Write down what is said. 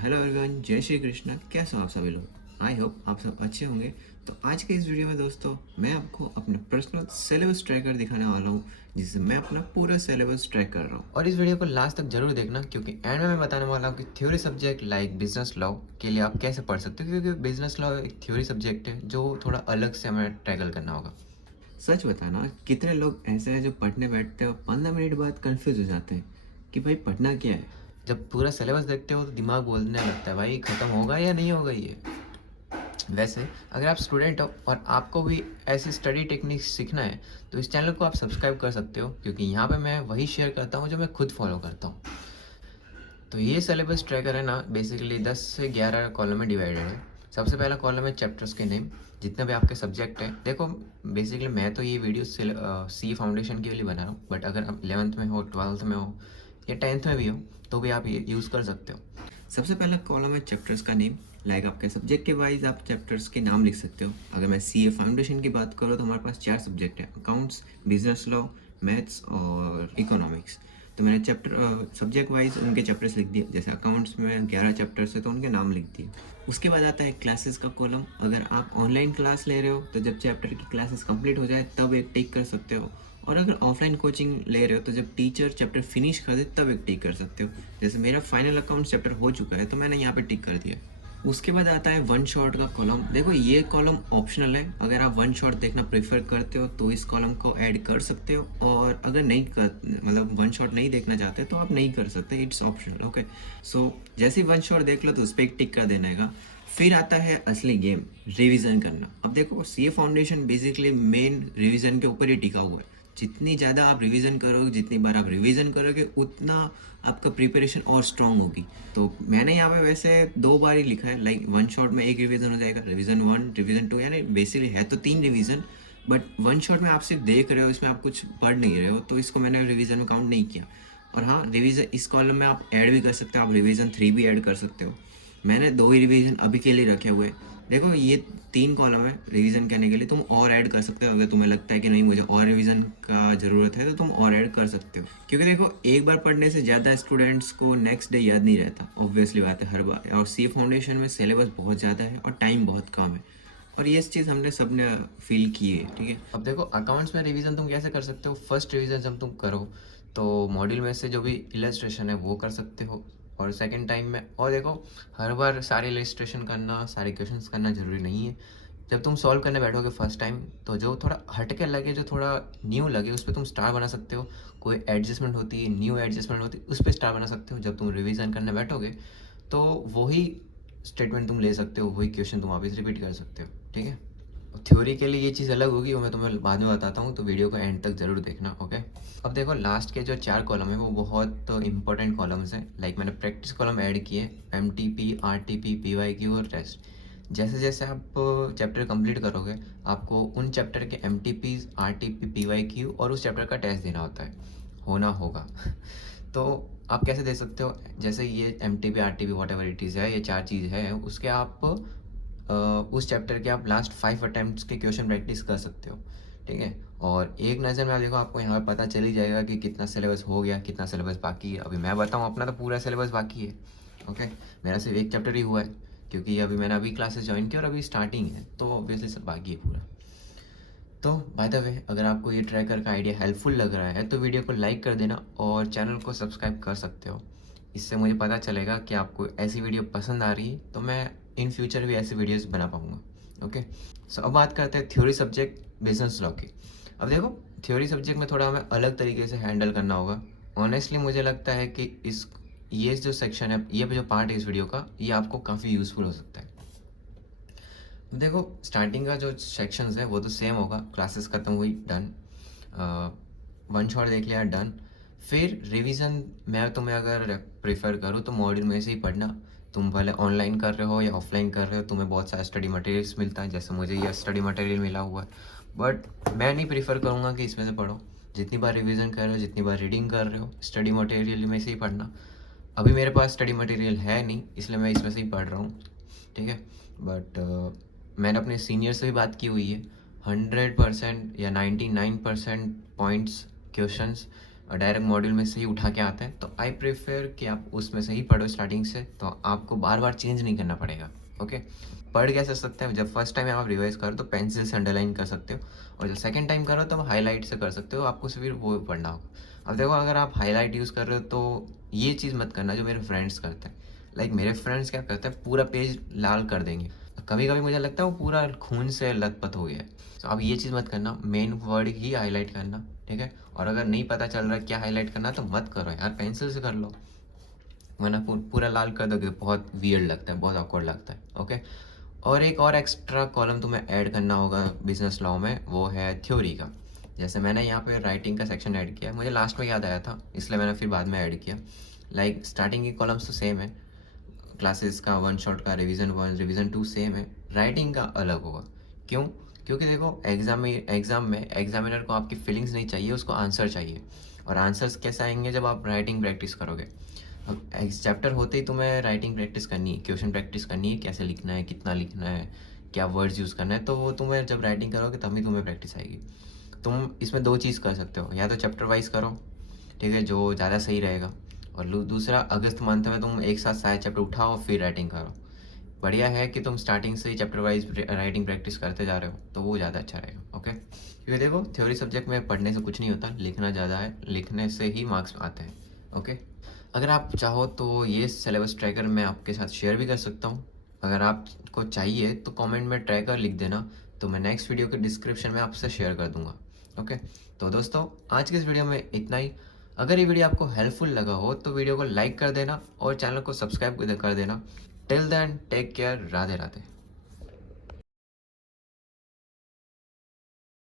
Hello everyone, जय श्री कृष्णा। कैसे हो आप सभी लोग? आई होप आप सब अच्छे होंगे। तो आज के इस वीडियो में दोस्तों मैं आपको अपना पर्सनल सिलेबस ट्रैकर दिखाने वाला हूँ, जिससे मैं अपना पूरा सिलेबस ट्रैक कर रहा हूँ। और इस वीडियो को लास्ट तक जरूर देखना, क्योंकि एंड में मैं बताने वाला हूँ कि theory subject like business law के लिए आप कैसे पढ़ सकते हो, क्योंकि बिजनेस लॉ एक थ्योरी सब्जेक्ट है जो थोड़ा अलग से हमें टैकल करना होगा। सच बताना, कितने लोग ऐसे हैं जो पढ़ने बैठते हो 15 मिनट बाद कंफ्यूज हो जाते हैं कि भाई पढ़ना क्या है। जब पूरा सिलेबस देखते हो तो दिमाग बोलने लगता है भाई ख़त्म होगा या नहीं होगा ये। वैसे अगर आप स्टूडेंट हो और आपको भी ऐसी स्टडी टेक्निक्स सीखना है तो इस चैनल को आप सब्सक्राइब कर सकते हो, क्योंकि यहाँ पे मैं वही शेयर करता हूँ जो मैं खुद फॉलो करता हूँ। तो ये सिलेबस ट्रैकर है ना, बेसिकली 10 से 11 कॉलम में डिवाइडेड है। सबसे पहला कॉलम है चैप्टर्स के नेम, जितने भी आपके सब्जेक्ट हैं। देखो बेसिकली मैं तो ये वीडियो सी फाउंडेशन के लिए बना रहा हूँ, बट अगर आप 11th में हो, 12th में हो या 10th में भी हो तो भी आप ये यूज़ कर सकते हो। सबसे पहला कॉलम है चैप्टर्स का नेम। लाइक आपके सब्जेक्ट के वाइज आप चैप्टर्स के नाम लिख सकते हो। अगर मैं सीए फाउंडेशन की बात करूँ तो हमारे पास 4 सब्जेक्ट हैं: अकाउंट्स, बिजनेस लॉ, मैथ्स और इकोनॉमिक्स। तो मैंने सब्जेक्ट वाइज उनके चैप्टर्स लिख दिए। जैसे अकाउंट्स में 11 चैप्टर्स है तो उनके नाम लिख दिए। उसके बाद आता है क्लासेस का कॉलम। अगर आप ऑनलाइन क्लास ले रहे हो तो जब चैप्टर की क्लासेस कंप्लीट हो जाए तब एक टिक कर सकते हो, और अगर ऑफलाइन कोचिंग ले रहे हो तो जब टीचर चैप्टर फिनिश कर दे तब एक टिक कर सकते हो। जैसे मेरा फाइनल अकाउंट चैप्टर हो चुका है तो मैंने यहाँ पे टिक कर दिया। उसके बाद आता है वन शॉट का कॉलम। देखो ये कॉलम ऑप्शनल है, अगर आप वन शॉट देखना प्रेफर करते हो तो इस कॉलम को ऐड कर सकते हो, और अगर नहीं कर मतलब वन शॉट नहीं देखना चाहते तो आप नहीं कर सकते, इट्स ऑप्शनल। ओके, सो जैसे ही वन शॉट देख लो तो उस पर एक टिक कर देना है। फिर आता है असली गेम, रिवीजन करना। अब देखो CA foundation basically main revision के ऊपर ही टिका हुआ है। जितनी ज़्यादा आप रिवीजन करोगे, जितनी बार आप रिवीजन करोगे, उतना आपका प्रिपरेशन और स्ट्रांग होगी। तो मैंने यहाँ पे वैसे 2 बार ही लिखा है। लाइक वन शॉट में एक रिवीजन हो जाएगा, रिवीजन 1, रिवीजन 2, यानी बेसिकली है तो 3 रिवीजन। बट वन शॉट में आप सिर्फ देख रहे हो, इसमें आप कुछ पढ़ नहीं रहे हो, तो इसको मैंने रिवीजन में काउंट नहीं किया। और हाँ, रिवीजन इस कॉलम में आप ऐड भी कर सकते हो, आप रिवीजन 3 भी ऐड कर सकते हो। मैंने 2 ही रिवीजन अभी के लिए रखे हुए। देखो ये 3 कॉलम है रिवीजन करने के लिए, तुम और ऐड कर सकते हो। अगर तुम्हें लगता है कि नहीं मुझे और रिवीजन का ज़रूरत है तो तुम और ऐड कर सकते हो, क्योंकि देखो एक बार पढ़ने से ज़्यादा स्टूडेंट्स को नेक्स्ट डे याद नहीं रहता। ऑब्वियसली बात है हर बार। और सी फाउंडेशन में सिलेबस बहुत ज़्यादा है और टाइम बहुत कम है, और ये चीज़ हमने सबने फील की है। ठीक है, अब देखो अकाउंट्स में रिवीजन तुम कैसे कर सकते हो। फर्स्ट रिवीजन जब तुम करो तो मॉड्यूल में से जो भी इलस्ट्रेशन है वो कर सकते हो, और सेकंड टाइम में। और देखो हर बार सारे इलस्ट्रेशन करना, सारे क्वेश्चंस करना ज़रूरी नहीं है। जब तुम सॉल्व करने बैठोगे फर्स्ट टाइम तो जो थोड़ा हटके लगे, जो थोड़ा न्यू लगे, उस पर तुम स्टार बना सकते हो। कोई एडजस्टमेंट होती है, न्यू एडजस्टमेंट होती है, उस पर स्टार बना सकते हो। जब तुम रिवीजन करने बैठोगे तो वही स्टेटमेंट तुम ले सकते हो, वही क्वेश्चन तुम वापस रिपीट कर सकते हो। ठीक है, थ्योरी के लिए ये चीज़ अलग होगी, वो मैं तुम्हें बाद में बताता हूँ, तो वीडियो को एंड तक ज़रूर देखना। ओके, अब देखो लास्ट के जो 4 कॉलम है वो बहुत इंपॉर्टेंट कॉलम्स हैं। लाइक मैंने प्रैक्टिस कॉलम ऐड किए, MTP, RTP, PYQ और टेस्ट। जैसे जैसे आप चैप्टर कंप्लीट करोगे आपको उन चैप्टर के MTPs, RTP, PYQ और उस चैप्टर का टेस्ट देना होना होगा। तो आप कैसे दे सकते हो, जैसे ये MTP, RTP what ever it is है, ये 4 चीज़ है, उसके आप उस चैप्टर के आप लास्ट 5 अटैम्प्ट्स के क्वेश्चन प्रैक्टिस कर सकते हो। ठीक है, और एक नज़र में आप देखो, आपको यहाँ पर पता चल ही जाएगा कि कितना सिलेबस हो गया, कितना सिलेबस बाकी है। अभी मैं बताऊँ, अपना तो पूरा सिलेबस बाकी है। ओके, मेरा सिर्फ एक चैप्टर ही हुआ है, क्योंकि मैंने क्लासेस ज्वाइन की और अभी स्टार्टिंग है, तो ऑब्वियसली सब बाकी है पूरा। तो बाय द वे, अगर आपको ये ट्रैकर का आइडिया हेल्पफुल लग रहा है तो वीडियो को लाइक कर देना और चैनल को सब्सक्राइब कर सकते हो। इससे मुझे पता चलेगा कि आपको ऐसी वीडियो पसंद आ रही है, तो मैं इन फ्यूचर भी ऐसी वीडियोस बना पाऊँगा। ओके, सो अब बात करते हैं थ्योरी सब्जेक्ट बिजनेस लॉ की। अब देखो थ्योरी सब्जेक्ट में थोड़ा हमें अलग तरीके से हैंडल करना होगा। ऑनेस्टली मुझे लगता है कि ये जो सेक्शन है, ये जो पार्ट है इस वीडियो का, ये आपको काफ़ी यूज़फुल हो सकता है। देखो स्टार्टिंग का जो सेक्शंस है वो तो सेम होगा, क्लासेस खत्म हुई, डन, वन शॉट देख लिया, डन। फिर रिवीजन मैं तुम्हें अगर प्रेफर करूँ तो मॉड्यूल में से ही पढ़ना। तुम भले ऑनलाइन कर रहे हो या ऑफलाइन कर रहे हो, तुम्हें बहुत सारा स्टडी मटेरियल्स मिलता है, जैसे मुझे ये स्टडी मटेरियल मिला हुआ है। बट मैं नहीं प्रेफर करूँगा कि इसमें से पढ़ो। जितनी बार रिवीजन कर रहे हो, जितनी बार रीडिंग कर रहे हो, स्टडी मटेरियल में से ही पढ़ना। अभी मेरे पास स्टडी मटेरियल है नहीं, इसलिए मैं इसमें से ही पढ़ रहा हूँ। ठीक है, बट मैंने अपने सीनियर से भी बात की हुई है। 100% या 99% पॉइंट्स, क्वेश्चंस और डायरेक्ट मॉड्यूल में से ही उठा के आते हैं, तो आई प्रेफर कि आप उसमें से ही पढ़ो स्टार्टिंग से, तो आपको बार बार चेंज नहीं करना पड़ेगा। ओके, पढ़ कैसे सकते हैं, जब फर्स्ट टाइम आप रिवाइज करो तो पेंसिल से अंडरलाइन कर सकते हो, और जब सेकंड टाइम करो तो हाईलाइट से कर सकते हो, आपको सिर्फ वो पढ़ना होगा। अब देखो, अगर आप हाईलाइट यूज़ कर रहे हो तो ये चीज़ मत करना जो मेरे फ्रेंड्स करते हैं। लाइक मेरे फ्रेंड्स क्या करते हैं, पूरा पेज लाल कर देंगे, कभी कभी मुझे लगता है वो पूरा खून से लथपथ हो गया है। तो आप ये चीज़ मत करना, मेन वर्ड ही हाईलाइट करना, ठीक है। और अगर नहीं पता चल रहा क्या हाईलाइट करना तो मत करो यार, पेंसिल से कर लो, वरना पूरा लाल कर दोगे बहुत वियर्ड लगता है, बहुत ऑकवर्ड लगता है। ओके, और एक और एक्स्ट्रा कॉलम तुम्हें ऐड करना होगा बिजनेस लॉ में, वो है थ्योरी का। जैसे मैंने यहाँ पे राइटिंग का सेक्शन ऐड किया, मुझे लास्ट में याद आया था इसलिए मैंने फिर बाद में ऐड किया। लाइक स्टार्टिंग की कॉलम्स तो सेम है, क्लासेस का, वन शॉट का, रिवीजन 1 रिवीजन 2 सेम है, राइटिंग का अलग होगा। क्यों? क्योंकि देखो, एग्ज़ाम में एग्जामिनर को आपकी फीलिंग्स नहीं चाहिए, उसको आंसर चाहिए। और आंसर्स कैसे आएंगे, जब आप राइटिंग प्रैक्टिस करोगे। अब चैप्टर होते ही तुम्हें राइटिंग प्रैक्टिस करनी है, क्वेश्चन प्रैक्टिस करनी है, कैसे लिखना है, कितना लिखना है, क्या वर्ड्स यूज़ करना है, तो वो तुम्हें जब राइटिंग करोगे तभी तुम्हें प्रैक्टिस आएगी। तुम इसमें दो चीज़ कर सकते हो, या तो चैप्टर वाइज करो, ठीक है, जो ज़्यादा सही रहेगा, और दूसरा अगस्त मंथ में तुम एक साथ सारे चैप्टर उठाओ फिर राइटिंग करो। बढ़िया है कि तुम स्टार्टिंग से ही चैप्टर वाइज राइटिंग प्रैक्टिस करते जा रहे हो, तो वो ज़्यादा अच्छा रहेगा। ओके, क्योंकि देखो, थ्योरी सब्जेक्ट में पढ़ने से कुछ नहीं होता, लिखना ज़्यादा है, लिखने से ही मार्क्स आते हैं। ओके, अगर आप चाहो तो ये सिलेबस ट्रैकर मैं आपके साथ शेयर भी कर सकता हूँ। अगर आपको चाहिए तो कमेंट में ट्रैकर लिख देना, तो मैं नेक्स्ट वीडियो के डिस्क्रिप्शन में आपसे शेयर कर दूंगा। ओके, तो दोस्तों आज के इस वीडियो में इतना ही। अगर ये वीडियो आपको हेल्पफुल लगा हो तो वीडियो को लाइक कर देना और चैनल को सब्सक्राइब कर देना। Till then take care, Radhe Radhe.